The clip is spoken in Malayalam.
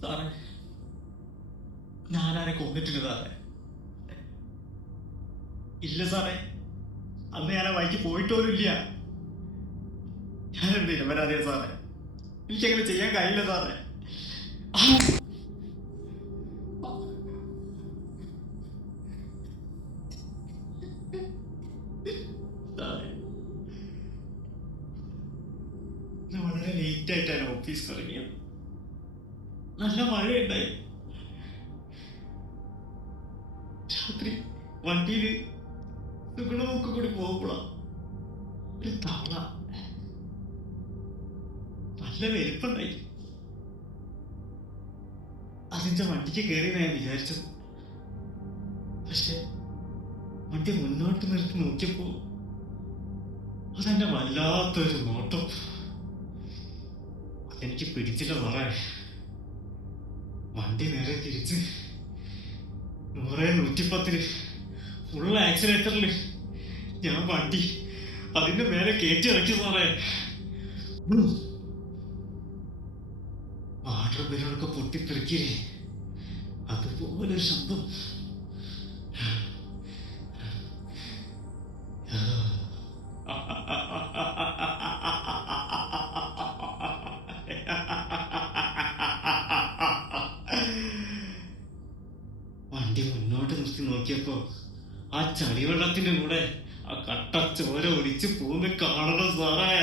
സാറേ, ഞാനാരെ കൊന്നിട്ടില്ല സാറേ. ഇല്ല സാറേ, അന്ന് ഞാൻ ആ വഴിക്ക് പോയിട്ടോലും ഇല്ല. ഞാനൊരു നിരപരാധിയാ സാറേ. എനിക്കങ്ങനെ ചെയ്യാൻ കഴിയില്ല സാറേ. സാറേ, ഞാൻ വളരെ ലേറ്റ് ആയിട്ടാണ് ഓഫീസിൽ ഇറങ്ങിയത്. നല്ല മഴയുണ്ടായി. രാത്രി വണ്ടിയിൽ സുഗുണമൊക്കെ കൂടി പോകുമ്പോഴാ ഒരു തവള നല്ല വലിപ്പുണ്ടായി. അതിന്റെ വണ്ടിക്ക് കയറി ഞാൻ വിചാരിച്ചത്. പക്ഷെ വണ്ടി മുന്നോട്ട് നിർത്തി നോക്കിയപ്പോ അതെന്നെ വല്ലാത്തൊരു നോട്ടം. അതെനിക്ക് പിടിച്ചില്ല സാറേ. വണ്ടി നേരെ തിരിച്ച് 100-110 ഫുൾ ആക്സിലേറ്ററിൽ ഞാൻ വണ്ടി അതിന്റെ മേലെ കയറ്റി ഇറക്കി സാറേ. വാട്ടർ ബലൂണൊക്കെ പൊട്ടിത്തെറിക്കില്ലേ, അതുപോലൊരു ശബ്ദം. വണ്ടി മുന്നോട്ട് നിർത്തി നോക്കിയപ്പോ ആ ചളിവെള്ളത്തിന്റെ കൂടെ ആ കട്ട ചോര ഒലിച്ച് പോകുന്ന കാണണം സാറേ.